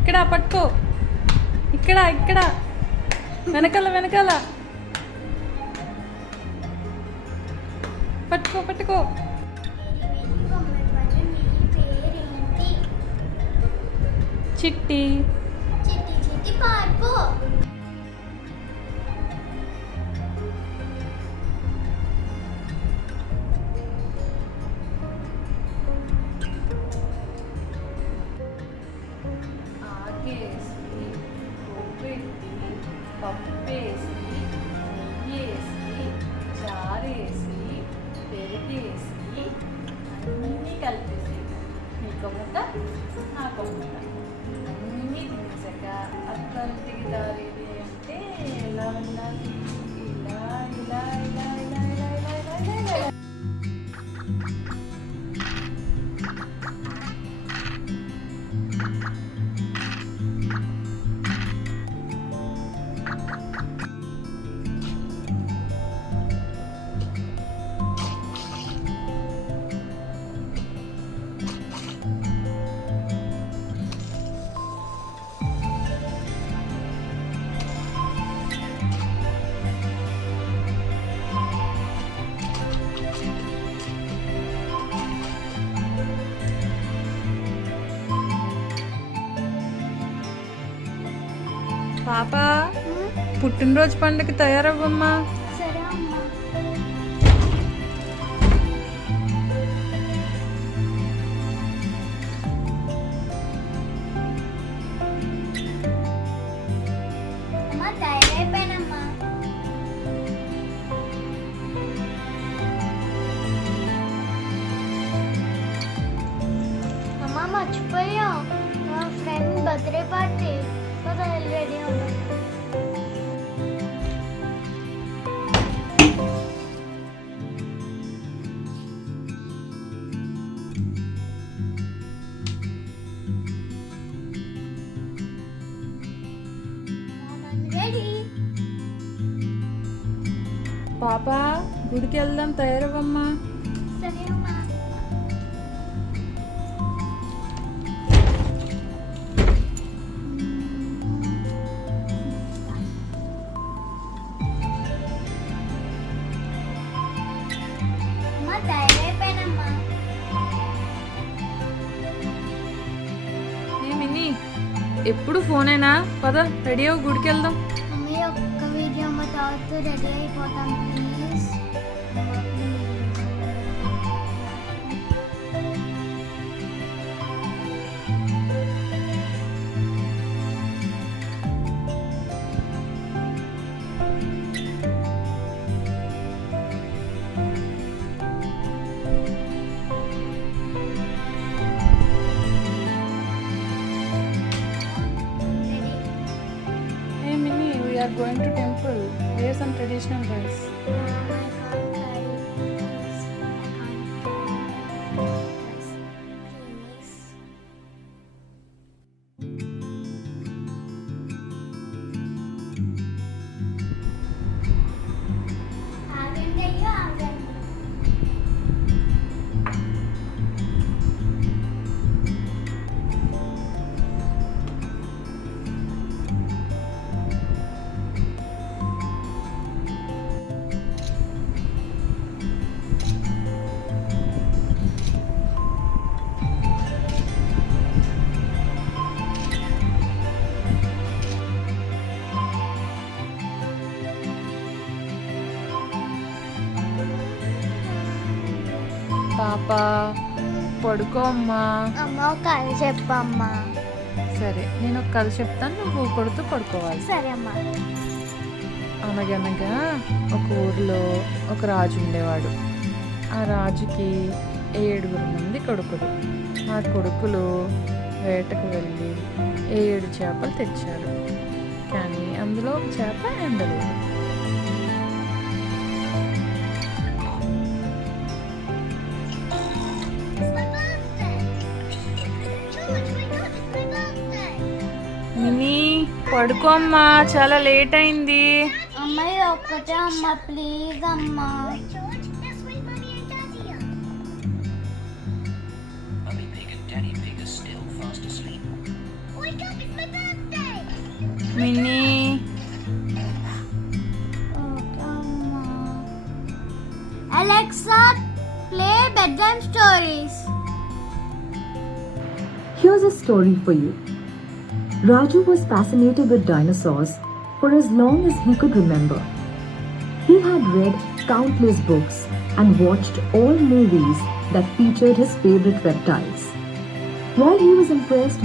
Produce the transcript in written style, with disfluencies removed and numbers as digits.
ఇక్కడ పట్టుకో, ఇక్కడ ఇక్కడ వెనకాల వెనకాల పట్టుకో పట్టుకో. చిట్టి చిట్టి చిట్టి పార్పు. ఆకేసి కొవ్వెట్టి పప్పేసి నెయ్యేసి చారేసి పెరిగేసి అన్నీ కలిపేసి నీకు ముద్ద నాకు ముద్ద అన్నీ తినేసాక అక్కడికి దారేది అంటే ఎలా ఉండాలి? ఇలా ఇలా ఇలా ఇలా ఇలా ఇలా ఇలా ఇలా ఇలా. పాప పుట్టినరోజు పండుగకి తయారవ్వమ్మా. సరే అమ్మా. అమ్మా తయారైపోయానమ్మా. అమ్మా మర్చిపోయా, నా ఫ్రెండ్ బర్త్డే పార్టీ కదా, రెడీ ఉన్నా. రెడీ. పాప గుడికి వెళ్దాం, తయారవ్వమ్మా. సరే అమ్మా. అమ్మా తయారైపోయానమ్మా. ఏమిని ఎప్పుడు ఫోనేనా? పద రెడీ అవ్వు, గుడికి వెళ్దాం. మమ్మీ ఒక్క వీడియో అమ్మ తాగుతూ రెడీ అయిపోతాం please. We are going to temple. Wear some traditional dress. పాప పడుకో అమ్మా. అమ్మ ఒక కథ చెప్పమ్మా. సరే, నేను ఒక కథ చెప్తాను, నువ్వు కొడుతూ పడుకోవాలి. సరే అమ్మా. అనగనగా ఒక ఊర్లో ఒక రాజు ఉండేవాడు. ఆ రాజుకి 7 మంది కొడుకులు. ఆ కొడుకులు వేటకు వెళ్ళి 7 చేపలు తెచ్చారు. కానీ అందులో ఒక చేప ఎండలేదు. మినీ పడుకో అమ్మా, చాలా లేట్ అయింది. అమ్మాయి ఒక్కటే అమ్మ ప్లీజ్ అమ్మా. Mummy Pig and Daddy Pig are still fast asleep. Oi, mini Alexa, play bedtime stories. Here's a story for you. Raju was fascinated with dinosaurs for as long as he could remember. He had read countless books and watched all movies that featured his favorite reptiles. While he was impressed